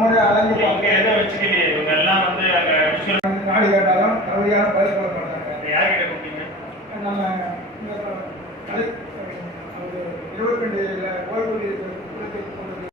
முறை அலைஞ்சு நாடு கேட்டாலும் தகுதியான பதில் கொடுக்கிறாங்க இருபத்தி ரெண்டு